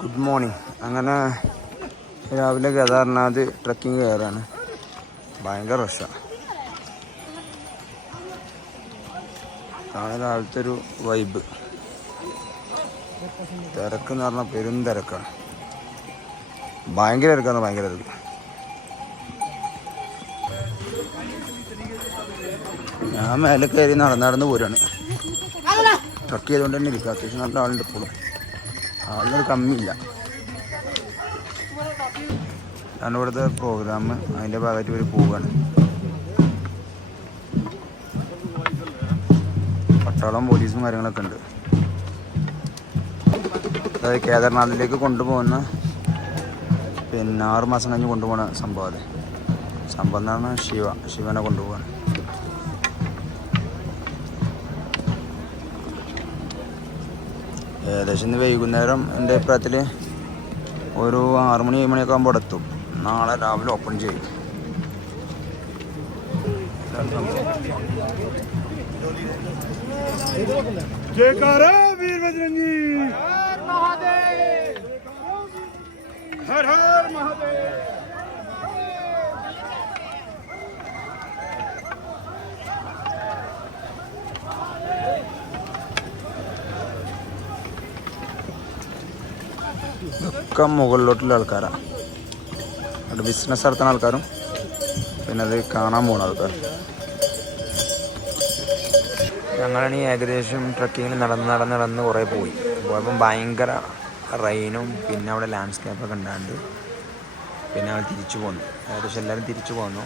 Good morning അങ്ങനെ രാവിലെ Kedarnath trekking കയറാണ്. ഭയങ്കര റഷാണ് ആണ് രാവിലത്തെ ഒരു വൈബ് തിരക്ക് എന്ന് പറഞ്ഞാൽ പെരും തിരക്കാണ് ഭയങ്കര തിരക്കാണ് ഭയങ്കര തിരക്ക്. ഞാൻ മേലെ കയറി നടന്ന് നടന്ന് പോരാണ്. ട്രക്ക് ചെയ്തുകൊണ്ട് തന്നെ ഇരിക്കുക അത്യാവശ്യം നല്ല ആളുണ്ട് ഇപ്പോഴും ആളിനൊരു കമ്മിയില്ല. ഞാൻ ഇവിടുത്തെ പ്രോഗ്രാം അതിന്റെ ഭാഗമായിട്ട് ഇവർ പോവുകയാണ് പട്ടാളം പോലീസും കാര്യങ്ങളൊക്കെ ഉണ്ട്. അതായത് കേദാർനാഥിലേക്ക് കൊണ്ടുപോകുന്ന പിന്നെ ആറ് മാസം കഴിഞ്ഞ് കൊണ്ടുപോകുന്ന സംഭവം അത്. സംഭവം എന്നാണ് ശിവ ശിവനെ കൊണ്ടുപോകാൻ ഏകദേശം ഇന്ന് വൈകുന്നേരം എന്റെ അഭിപ്രായത്തിൽ ഒരു ആറ് മണി ഏഴ് മണിയൊക്കെ ആകുമ്പോൾ എത്തും നാളെ രാവിലെ ഓപ്പൺ ചെയ്യും ഇതാണ് സംഭവം. ഒക്കെ മുകളിലോട്ടുള്ള ആൾക്കാരാണ് അത് ബിസിനസ് നടത്തുന്ന ആൾക്കാരും പിന്നെ അത് കാണാൻ പോകുന്ന ആൾക്കാർ ഞങ്ങളാണ് ഏകദേശം ട്രക്കിങ്ങിൽ നടന്ന് നടന്ന് നടന്ന് കുറേ പോയി. പോയപ്പം ഭയങ്കര റെയിനും പിന്നെ അവിടെ ലാൻഡ്സ്കേപ്പൊക്കെ ഉണ്ടാണ്ട് പിന്നെ അവർ തിരിച്ചു പോന്നു. ഏകദേശം എല്ലാവരും തിരിച്ചു പോന്നു.